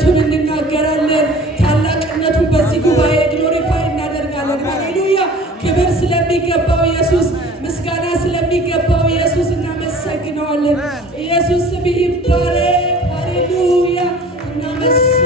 ማንነቱን እንናገራለን። ታላቅነቱን በዚህ ጉባኤ ግሎሪፋይ እናደርጋለን። ሃሌሉያ! ክብር ስለሚገባው ኢየሱስ፣ ምስጋና ስለሚገባው ኢየሱስ እናመሰግነዋለን። ኢየሱስ ይባረክ። ሃሌሉያ! እናመሰግናለን።